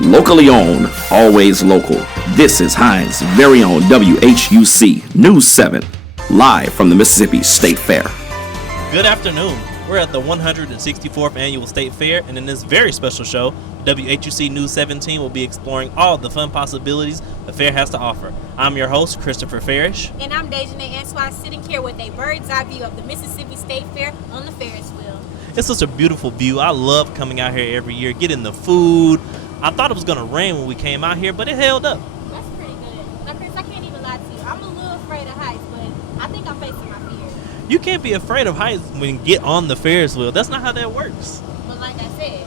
Locally owned, always local. This is Hines' very own WHUC News 7, live from the Mississippi State Fair. Good afternoon. We're at the 164th Annual State Fair, and in this very special show, WHUC News 17 will be exploring all the fun possibilities the fair has to offer. I'm your host, Christopher Farish. And I'm Dejanay Answell, sitting here with a bird's eye view of the Mississippi State Fair on the Ferris wheel. It's such a beautiful view. I love coming out here every year, getting the food. I thought it was going to rain when we came out here, but it held up. That's pretty good. Now, Chris, I can't even lie to you. I'm a little afraid of heights, but I think I'm facing my fear. You can't be afraid of heights when you get on the Ferris wheel. That's not how that works. But like I said,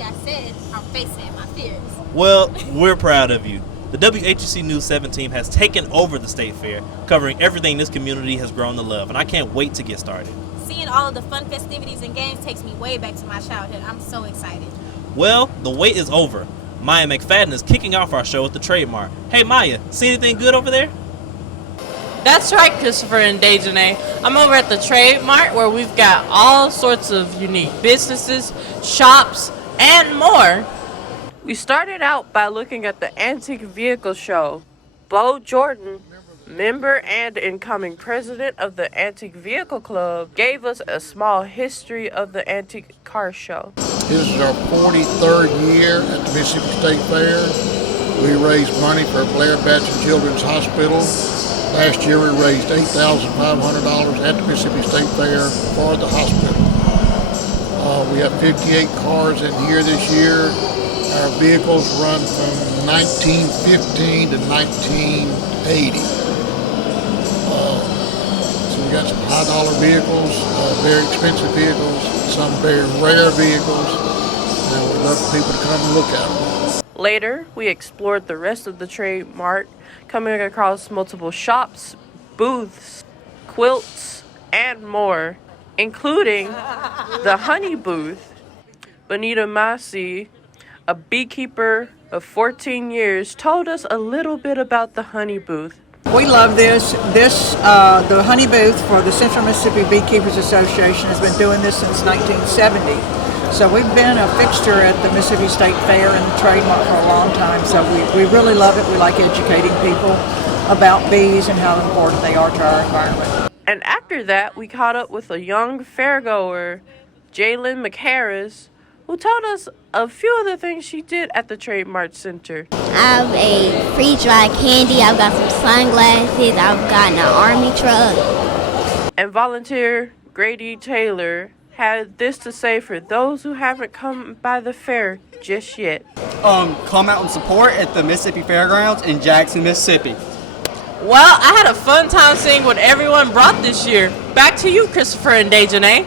I said I'm facing my fears. Well, we're proud of you. The WHUC News 17 has taken over the State Fair, covering everything this community has grown to love, and I can't wait to get started. Seeing all of the fun festivities and games takes me way back to my childhood. I'm so excited. Well, the wait is over. Maya McFadden is kicking off our show at the Trademark. Hey Maya, see anything good over there? That's right, Christopher and Dejanay. I'm over at the Trademark where we've got all sorts of unique businesses, shops, and more. We started out by looking at the Antique Vehicle Show. Bo Jordan, member and incoming president of the Antique Vehicle Club, gave us a small history of the Antique Car Show. This is our 43rd year at the Mississippi State Fair. We raised money for Blair Batson Children's Hospital. Last year we raised $8,500 at the Mississippi State Fair for the hospital. We have 58 cars in here this year. Our vehicles run from 1915 to 1980. So we got some high dollar vehicles, very expensive vehicles, some very rare vehicles, and we'd love for people to come and look at them. Later, we explored the rest of the Trademark, coming across multiple shops, booths, quilts, and more, including the honey booth. Bonita Massey, a beekeeper of 14 years, told us a little bit about the honey booth. We love this. The honey booth for the Central Mississippi Beekeepers Association has been doing this since 1970. So we've been a fixture at the Mississippi State Fair and the Trademark for a long time. So we really love it. We like educating people about bees and how important they are to our environment. And after that, we caught up with a young fairgoer, Jalen McHarris, who told us a few of the things she did at the Trademark Center. I have a freeze-dried candy, I've got some sunglasses, I've got an army truck. And volunteer Grady Taylor had this to say for those who haven't come by the fair just yet. Come out and support at the Mississippi Fairgrounds in Jackson, Mississippi. Well, I had a fun time seeing what everyone brought this year. Back to you, Christopher and Dejanay.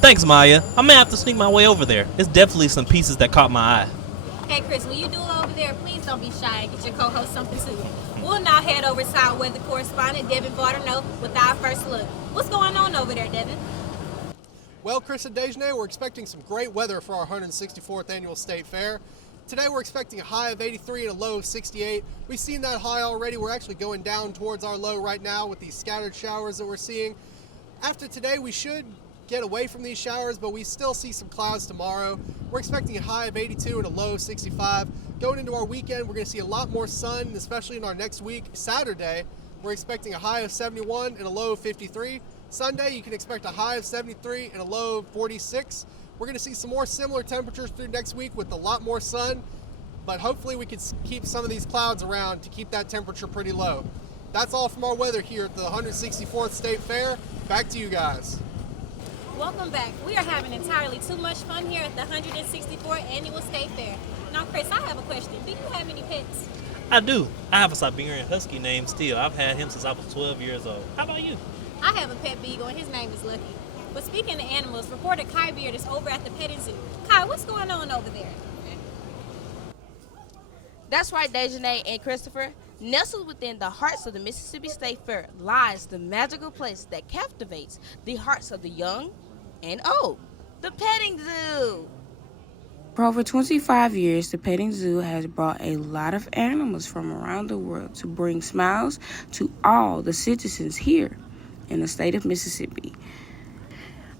Thanks, Maya. I may have to sneak my way over there. It's definitely some pieces that caught my eye. Hey, Chris, when you do it over there, please don't be shy and get your co-host something to you. We'll now head over to our weather correspondent, Devin Varderno, with our first look. What's going on over there, Devin? Well, Chris and Dejanay, we're expecting some great weather for our 164th Annual State Fair. Today we're expecting a high of 83 and a low of 68. We've seen that high already. We're actually going down towards our low right now with these scattered showers that we're seeing. After today, we should get away from these showers, but we still see some clouds tomorrow. We're expecting a high of 82 and a low of 65. Going into our weekend, we're going to see a lot more sun, especially in our next week. Saturday, we're expecting a high of 71 and a low of 53. Sunday, you can expect a high of 73 and a low of 46. We're going to see some more similar temperatures through next week with a lot more sun, but hopefully we can keep some of these clouds around to keep that temperature pretty low. That's all from our weather here at the 164th State Fair. Back to you guys. Welcome back. We are having entirely too much fun here at the 164th Annual State Fair. Now, Chris, I have a question. Do you have any pets? I do. I have a Siberian Husky named Steel. I've had him since I was 12 years old. How about you? I have a pet beagle, and his name is Lucky. But speaking of animals, reporter Kai Beard is over at the petting zoo. Kai, what's going on over there? That's right, Dejanay and Christopher. Nestled within the hearts of the Mississippi State Fair lies the magical place that captivates the hearts of the young and old, the petting zoo. For over 25 years, the petting zoo has brought a lot of animals from around the world to bring smiles to all the citizens here in the state of Mississippi.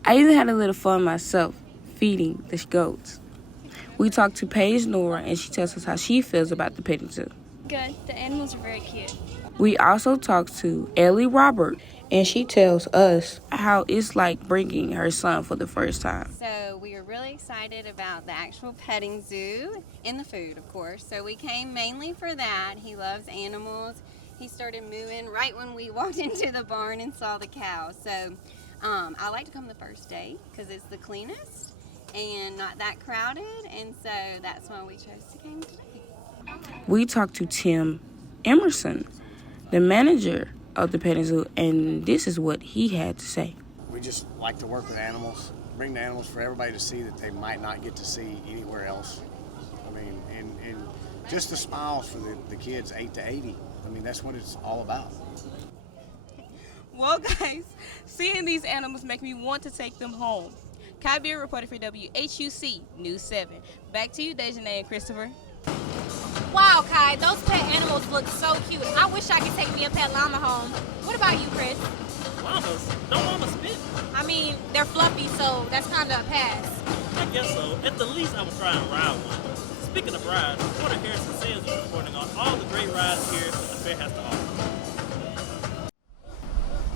I even had a little fun myself feeding the goats. We talked to Paige Nora, and she tells us how she feels about the petting zoo. Good. The animals are very cute. We also talked to Ellie Robert, and she tells us how it's like bringing her son for the first time. So we were really excited about the actual petting zoo and the food, of course. So we came mainly for that. He loves animals. He started mooing right when we walked into the barn and saw the cows. So I like to come the first day because it's the cleanest and not that crowded. And so that's why we chose to come today. We talked to Tim Emerson, the manager of the petting zoo, and this is what he had to say. We just like to work with animals, bring the animals for everybody to see that they might not get to see anywhere else. I mean, and just the smiles for the kids 8 to 80. I mean, that's what it's all about. Well, guys, seeing these animals make me want to take them home. Kai Beer reported for WHUC News 7. Back to you, Dejanay and Christopher. Wow, Kai, those pet animals look so cute. I wish I could take me a pet llama home. What about you, Chris? Llamas? Don't llamas spit? I mean, they're fluffy, so that's kind of a pass. I guess so. At the least, I would try and ride one. Speaking of rides, reporter Harrison Sands is reporting on all the great rides here that the fair has to offer.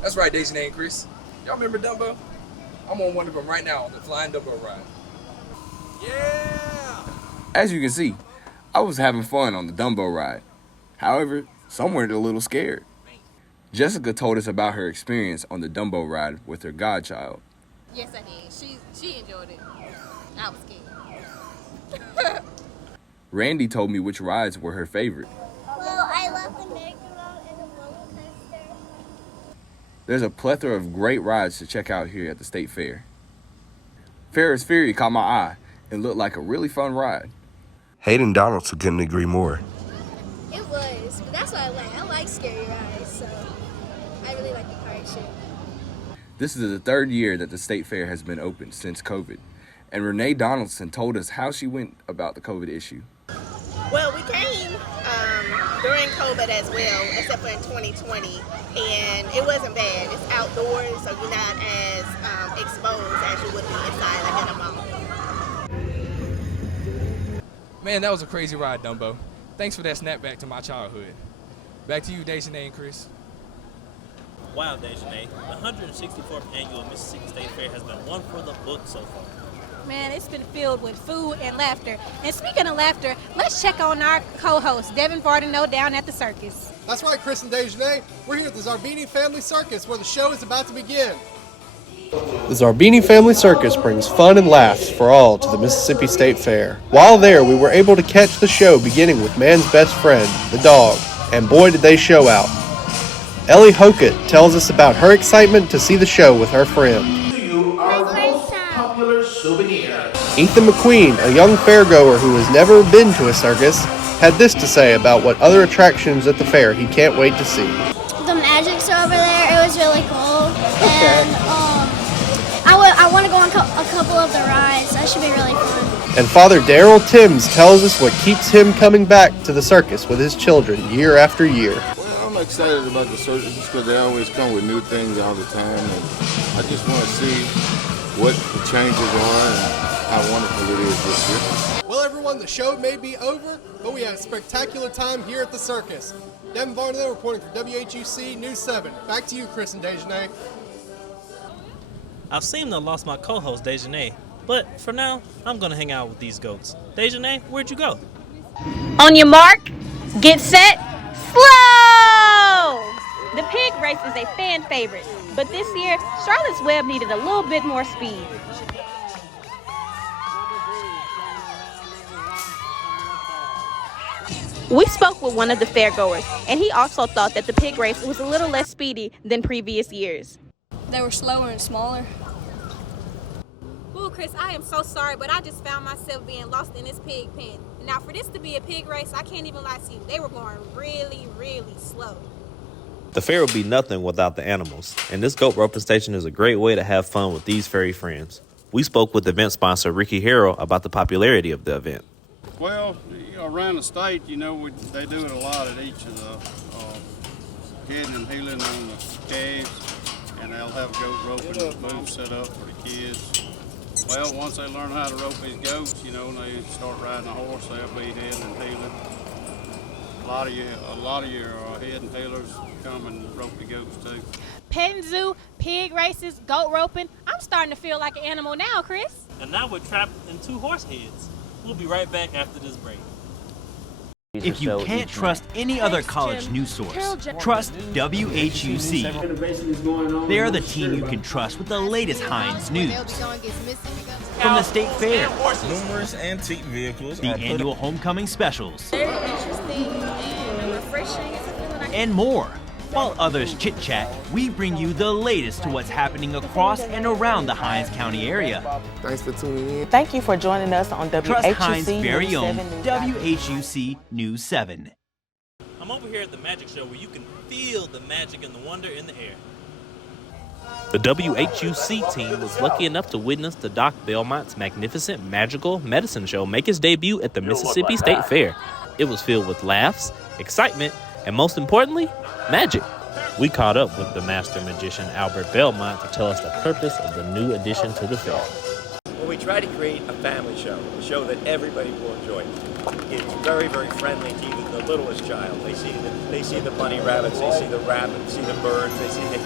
That's right, Dejanay and Chris. Y'all remember Dumbo? I'm on one of them right now on the Flying Dumbo ride. Yeah! As you can see, I was having fun on the Dumbo ride. However, some were a little scared. Jessica told us about her experience on the Dumbo ride with her godchild. Yes, I did. She enjoyed it. I was scared. Randy told me which rides were her favorite. Well, I love the merry-go-round and the roller coaster. There's a plethora of great rides to check out here at the State Fair. Ferris Fury caught my eye and looked like a really fun ride. Hayden Donaldson couldn't agree more. It was, but that's what I like. I like scary rides, so I really like the pirate ship. This is the third year that the State Fair has been open since COVID, and Renee Donaldson told us how she went about the COVID issue. Well, we came during COVID as well, except for in 2020, and it wasn't bad. It's outdoors, so you're not as exposed as you would be inside like in a mall. Man, that was a crazy ride, Dumbo. Thanks for that snapback to my childhood. Back to you, Dejanay and Chris. Wow, Dejanay. The 164th annual Mississippi State Fair has been one for the books so far. Man, it's been filled with food and laughter. And speaking of laughter, let's check on our co-host, Devin Vardaneau, down at the circus. That's right, Chris and Dejanay. We're here at the Zarbini Family Circus where the show is about to begin. The Zarbini Family Circus brings fun and laughs for all to the Mississippi State Fair. While there, we were able to catch the show beginning with man's best friend, the dog, and boy did they show out. Ellie Hokett tells us about her excitement to see the show with her friend. Ethan McQueen, a young fairgoer who has never been to a circus, had this to say about what other attractions at the fair he can't wait to see. The magics are over there. It was really cool. And I want to go on a couple of the rides. That should be really fun. And Father Daryl Timms tells us what keeps him coming back to the circus with his children year after year. Well, I'm excited about the circus because they always come with new things all the time. And I just want to see what the changes are and how wonderful it is this year. Well, everyone, the show may be over, but we had a spectacular time here at the circus. Devin Vardaneau reporting for WHUC News 7. Back to you, Chris and Dejanay. I've seemed to have lost my co-host, Dejanay, but for now, I'm going to hang out with these goats. Dejanay, where'd you go? On your mark, get set, slow! The pig race is a fan favorite, but this year, Charlotte's Web needed a little bit more speed. We spoke with one of the fairgoers, and he also thought that the pig race was a little less speedy than previous years. They were slower and smaller. Ooh, Chris, I am so sorry, but I just found myself being lost in this pig pen. Now, for this to be a pig race, I can't even lie to you. They were going really, really slow. The fair would be nothing without the animals, and this goat roping station is a great way to have fun with these furry friends. We spoke with event sponsor Ricky Harrell about the popularity of the event. Well, around the state, they do it a lot at each of the heading and heeling on the calves, and they'll have goat roping booths set up for the kids. Well, once they learn how to rope these goats, you know, and they start riding a horse, they'll be head and tailed. A lot of your head and tailors come and rope the goats too. Petting zoo, pig races, goat roping. I'm starting to feel like an animal now, Chris. And now we're trapped in 2 horse heads. We'll be right back after this break. If you can't trust any other college news source, trust WHUC. They are the team you can trust with the latest Heinz news. From the State Fair, numerous antique vehicles, the annual homecoming specials, Very interesting and refreshing. and more. While others chit-chat, we bring you the latest to what's happening across and around the Hinds County area. Thanks for tuning in. Thank you for joining us on WHUC Trust Hinds' News very 7 own News. WHUC News 7. I'm over here at the Magic Show where you can feel the magic and the wonder in the air. The WHUC team was lucky enough to witness the Doc Belmont's magnificent magical medicine show make its debut at the Mississippi State Fair. It was filled with laughs, excitement, and most importantly, magic. We caught up with the master magician Albert Belmont to tell us the purpose of the new addition to the fair. Well, we try to create a family show, a show that everybody will enjoy. It's very, very friendly to even the littlest child. They see the bunny rabbits, they see the rabbits, see the birds, they see the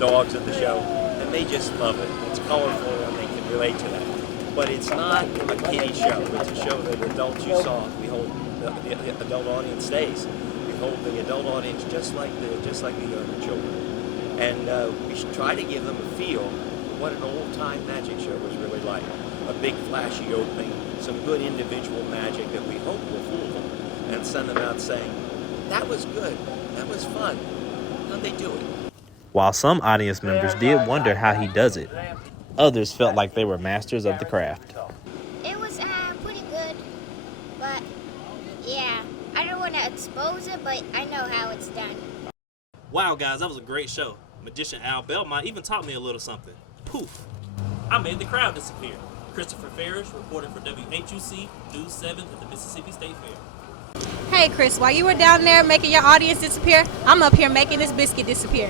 dogs at the show, and they just love it. It's colorful and they can relate to that. But it's not a kiddie show. It's a show that adults you saw. We hold the adult audience stays. We hold the adult audience just like the younger children, and we should try to give them a feel of what an old-time magic show was really like. A big flashy opening, some good individual magic that we hope will fool them and send them out saying, "That was good. That was fun. How'd they do it?" While some audience members did wonder how he does it, others felt like they were masters of the craft. It was pretty good, but yeah, I don't want to expose it, but I know how it's done. Wow, guys, that was a great show. Magician Al Belmont even taught me a little something. Poof! I made the crowd disappear. Christopher Ferris reporting for WHUC News 7 at the Mississippi State Fair. Hey, Chris, while you were down there making your audience disappear, I'm up here making this biscuit disappear.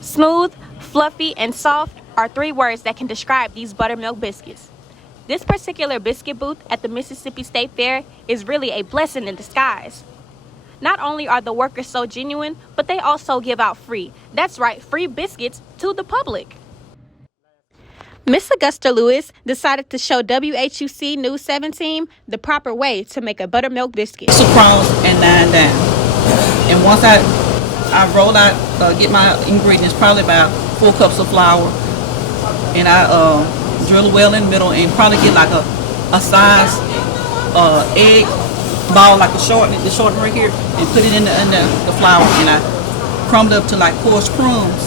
Smooth, fluffy, and soft are 3 words that can describe these buttermilk biscuits. This particular biscuit booth at the Mississippi State Fair is really a blessing in disguise. Not only are the workers so genuine, but they also give out that's right, free biscuits to the public. Miss Augusta Lewis decided to show WHUC News 7 team the proper way to make a buttermilk biscuit. 6 across and 9 down. And once I roll out, get my ingredients, probably about 4 cups of flour, and I drill a well in the middle and probably get like a size egg ball, like the shortening right here, and put it in the flour, and I crumble it up to like coarse crumbs.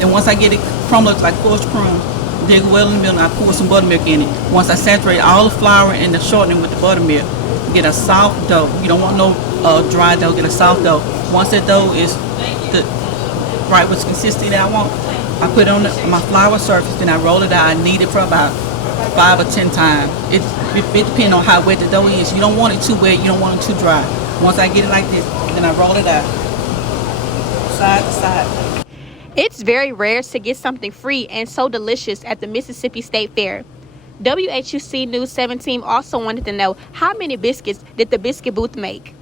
And once I get it crumbled up to like coarse crumbs, dig a well in the middle and I pour some buttermilk in it. Once I saturate all the flour and the shortening with the buttermilk, get a soft dough. You don't want no dry dough, get a soft dough. Once that dough is the right with consistency that I want, I put it on my flour surface, then I roll it out. I knead it for about 5 or 10 times. It depends on how wet the dough is. You don't want it too wet, you don't want it too dry. Once I get it like this, then I roll it out, side to side. It's very rare to get something free and so delicious at the Mississippi State Fair. WHUC News 7 team also wanted to know how many biscuits did the biscuit booth make.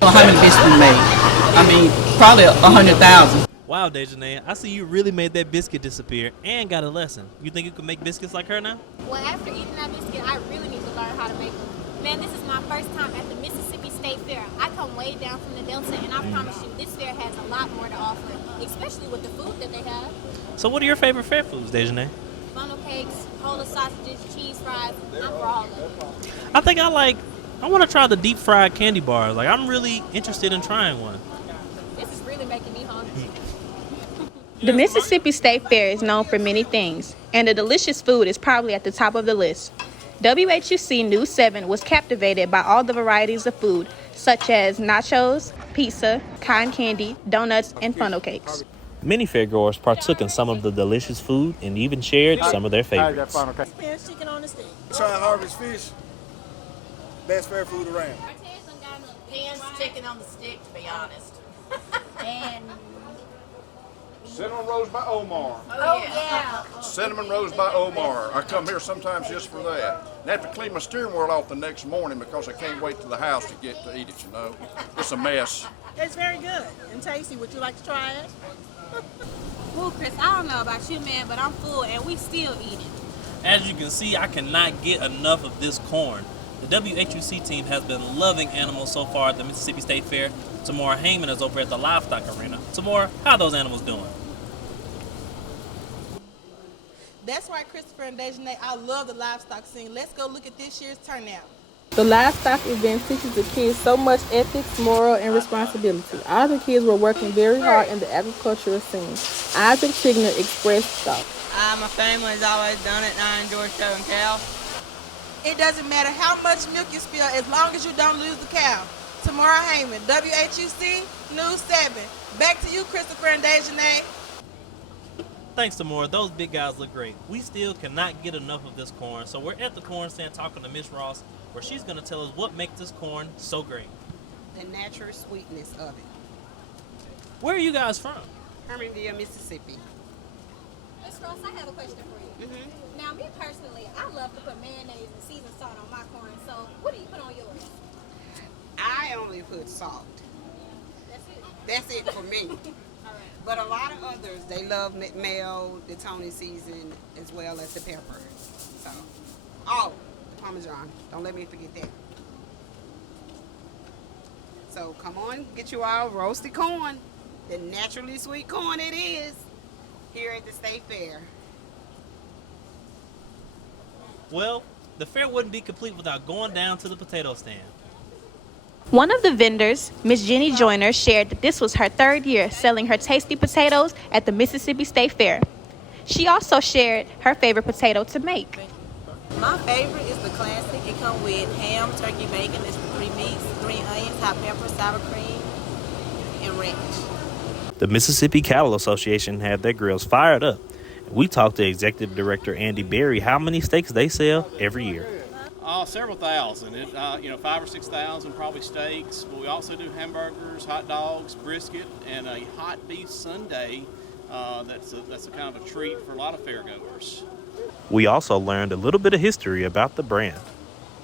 How many biscuits we made? I mean, probably 100,000. Wow, Dejanay, I see you really made that biscuit disappear and got a lesson. You think you can make biscuits like her now? Well, after eating that biscuit, I really need to learn how to make them. Man, this is my first time at the Mississippi State Fair. I come way down from the Delta, and I promise you, this fair has a lot more to offer, especially with the food that they have. So what are your favorite fair foods, Dejanay? Funnel cakes, Polish sausages, cheese fries. I'm for all of them. I think I want to try the deep fried candy bars. Like, I'm really interested in trying one. This is really making me hungry. The Mississippi State Fair is known for many things, and the delicious food is probably at the top of the list. WHUC News 7 was captivated by all the varieties of food, such as nachos, pizza, cotton candy, donuts, and funnel cakes. Many fairgoers partook in some of the delicious food and even shared some of their favorites. Pan's chicken on the stick. Try Harvest Fish. Best fair food around. Pan's chicken on the stick, to be honest. And Cinnamon rolls by Omar. Oh, yeah. Cinnamon rolls by Omar. I come here sometimes just for that. And I have to clean my steering wheel off the next morning because I can't wait to the house to get to eat it, you know. It's a mess. It's very good and tasty. Would you like to try it? Well, Chris, I don't know about you, man, but I'm full and we still eating. As you can see, I cannot get enough of this corn. The WHUC team has been loving animals so far at the Mississippi State Fair. Tamora Heyman is over at the Livestock Arena. Tamora, how are those animals doing? That's right, Christopher and Dejanay. I love the livestock scene. Let's go look at this year's turnout. The livestock event teaches the kids so much ethics, moral, and responsibility. All the kids were working very hard in the agricultural scene. Isaac Chigner expressed thought. My family has always done it, and I enjoy showing cows. It doesn't matter how much milk you spill as long as you don't lose the cow. Tamora Heyman, WHUC News 7. Back to you, Christopher and Dejanay. Thanks, Tamora. Those big guys look great. We still cannot get enough of this corn, so we're at the corn stand talking to Miss Ross, where she's going to tell us what makes this corn so great. The natural sweetness of it. Where are you guys from? Hermanville, Mississippi. Miss Ross, I have a question for you. Now, me personally, I love to put mayonnaise and seasoned salt on my corn, so what do you put on yours? I only put salt. That's it for me. But a lot of others, they love mayo, the Tony season, as well as the pepper. So, the Parmesan. Don't let me forget that. So come on, get you all roasted corn. The naturally sweet corn it is here at the State Fair. Well, the fair wouldn't be complete without going down to the potato stand. One of the vendors, Miss Jenny Joyner, shared that this was her third year selling her tasty potatoes at the Mississippi State Fair. She also shared her favorite potato to make. My favorite is the classic. It comes with ham, turkey, bacon, it's the 3 meats, green onions, hot pepper, sour cream, and ranch. The Mississippi Cattle Association had their grills fired up. We talked to Executive Director Andy Berry how many steaks they sell every year. Several thousand, 5,000 or 6,000 probably steaks, but we also do hamburgers, hot dogs, brisket, and a hot beef sundae. That's a kind of a treat for a lot of fairgoers. We also learned a little bit of history about the brand.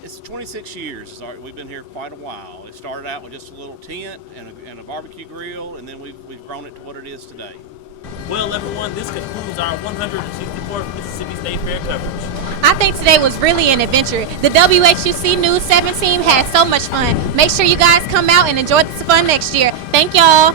It's 26 years. We've been here quite a while. It started out with just a little tent and a barbecue grill, and then we've grown it to what it is today. Well, everyone, this concludes our 164th Mississippi State Fair coverage. I think today was really an adventure. The WHUC News 7 team had so much fun. Make sure you guys come out and enjoy the fun next year. Thank y'all.